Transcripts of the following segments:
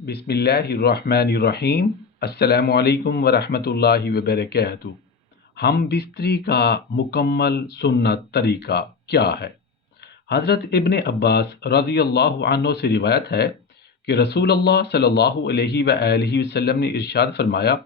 बिस्मिल्लाहिर्रहमानिर्रहीम। अस्सलामु अलैकुम वरहमतुल्लाहि वबरकातुहू। हम बिस्तरी का मुकम्मल सुन्नत तरीका क्या है? हज़रत इब्न अब्बास रज़ियल्लाहु अन्हु से रिवायत है कि रसूलुल्लाह सल्लल्लाहु अलैहि वसल्लम ने इरशाद फरमाया,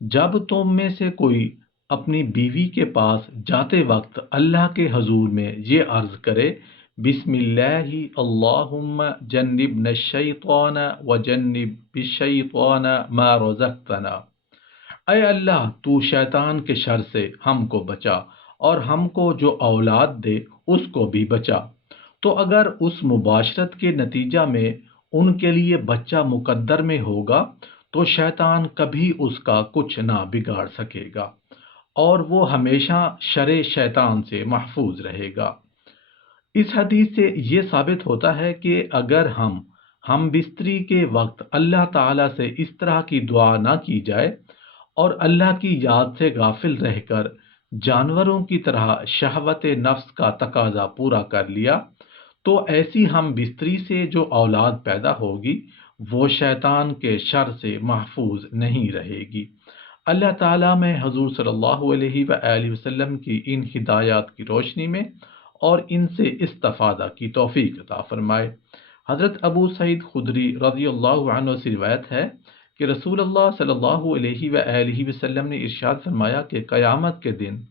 जब तुम में से कोई अपनी बीवी के पास जाते वक्त अल्लाह के हजूर में ये अर्ज करे, बिस्मिल्लाहि अल्लाहुम्मा जन्निबना शैतान व जन्निबिश-शैतान मा रज़क़तना। ऐ अल्लाह, तू शैतान के शर से हमको बचा और हमको जो औलाद दे उसको भी बचा। तो अगर उस मुबाशरत के नतीजा में उनके लिए बच्चा मुकद्दर में होगा तो शैतान कभी उसका कुछ ना बिगाड़ सकेगा और वो हमेशा शरे शैतान से महफूज रहेगा। इस हदीस से ये साबित होता है कि अगर हम बिस्तरी के वक्त अल्लाह ताला से इस तरह की दुआ ना की जाए और अल्लाह की याद से गाफिल रहकर जानवरों की तरह शहवत नफ्स का तकाजा पूरा कर लिया, तो ऐसी हम बिस्तरी से जो औलाद पैदा होगी वो शैतान के शर से महफूज नहीं रहेगी। अल्लाह ताला में हुज़ूर सल्लल्लाहु अलैहि वसल्लम की इन हिदायत की रोशनी में और इनसे इस्तिफादा की तौफीक अता फरमाए। हज़रत अबू सईद खुदरी रज़ियल्लाहु अन्हु से रिवायत है कि रसूलुल्लाह सल्लल्लाहु अलैहि वसल्लम ने इरशाद फरमाया कि क़यामत के दिन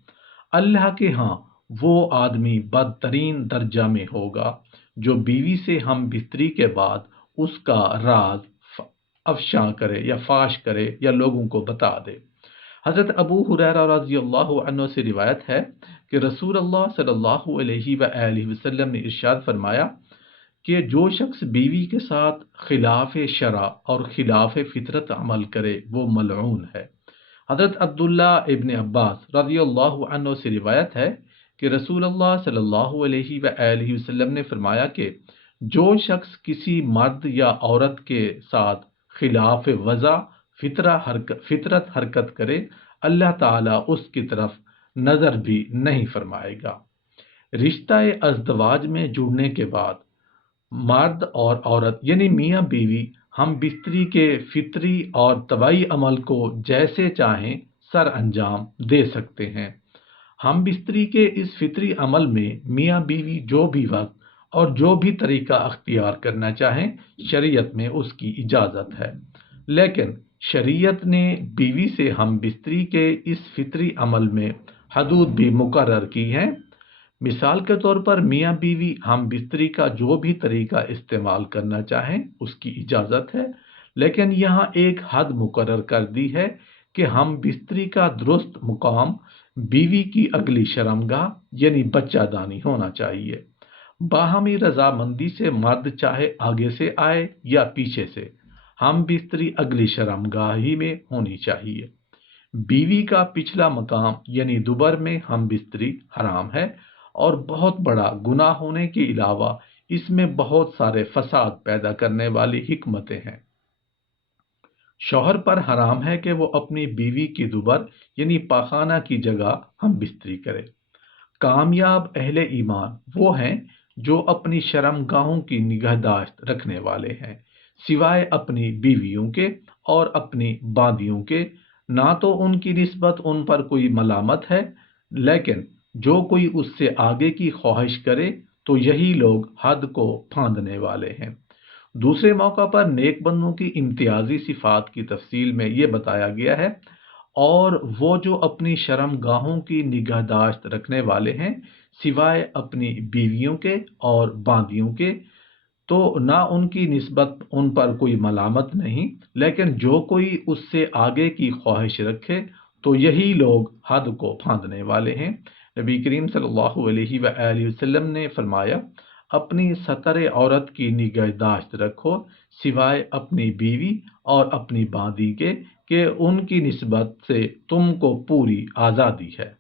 अल्लाह के यहाँ वो आदमी बदतरीन दर्जा में होगा जो बीवी से हम बिस्तरी के बाद उसका राज अफशा करे या फाश करे या लोगों को बता दे। हज़रत अबू हुरैरा रज़ियल्लाहु अन्हु से रिवायत है कि रसूलुल्लाह सल्लल्लाहु अलैहि वसल्लम ने इरशाद फरमाया कि जो शख्स बीवी के साथ खिलाफ शरा और खिलाफ फितरत अमल करे वो मलऊन है। हज़रत अब्दुल्ला इब्न अब्बास रज़ियल्लाहु अन्हु से रिवायत है कि रसूलुल्लाह सल्लल्लाहु अलैहि वसल्लम ने फरमाया कि जो शख्स किसी मर्द या औरत के साथ खिलाफ वज़ा फितरत हरकत करे, अल्लाह ताला उसकी तरफ नज़र भी नहीं फरमाएगा। रिश्ता अज़दवाज में जुड़ने के बाद मर्द और औरत यानी मियाँ बीवी हम बिस्तरी के फितरी और तबाई अमल को जैसे चाहें सर अंजाम दे सकते हैं। हम बिस्तरी के इस फितरी अमल में मियाँ बीवी जो भी वक्त और जो भी तरीका अख्तियार करना चाहें शरीयत में उसकी इजाज़त है, लेकिन शरीयत ने बीवी से हम बिस्तरी के इस फितरी अमल में हदूद भी मुकर्रर की हैं। मिसाल के तौर पर मियाँ बीवी हम बिस्तरी का जो भी तरीका इस्तेमाल करना चाहें उसकी इजाज़त है, लेकिन यहाँ एक हद मुकर्रर कर दी है कि हम बिस्तरी का दुरुस्त मुकाम बीवी की अगली शर्मगाह यानी बच्चादानी होना चाहिए। बाहमी रजामंदी से मर्द चाहे आगे से आए या पीछे से, हम बिस्तरी अगली शर्मगाह ही में होनी चाहिए। बीवी का पिछला मकाम यानी दुबर में हम बिस्तरी हराम है और बहुत बड़ा गुनाह होने के अलावा इसमें बहुत सारे फसाद पैदा करने वाली हिकमतें हैं। शौहर पर हराम है कि वो अपनी बीवी की दुबर यानी पाखाना की जगह हम बिस्तरी करे। कामयाब अहले ईमान वो हैं जो अपनी शर्मगाहों की निगहदाश्त रखने वाले हैं, सिवाय अपनी बीवियों के और अपनी बादियों के। ना तो उनकी निस्बत उन पर कोई मलामत है, लेकिन जो कोई उससे आगे की ख्वाहिश करे तो यही लोग हद को फांदने वाले हैं। दूसरे मौका पर नेक बंदों की इम्तियाजी सिफात की तफसील में ये बताया गया है, और वो जो अपनी शर्मगाहों की निगहदाश्त रखने वाले हैं सिवाय अपनी बीवियों के और बांदियों के, तो ना उनकी निस्बत उन पर कोई मलामत नहीं, लेकिन जो कोई उससे आगे की ख्वाहिश रखे तो यही लोग हद को फांदने वाले हैं। नबी करीम सल्लल्लाहु अलैहि वसल्लम ने फरमाया, अपनी सतर औरत की निगहदाश्त रखो सिवाय अपनी बीवी और अपनी बांदी के कि उनकी निस्बत से तुमको पूरी आज़ादी है।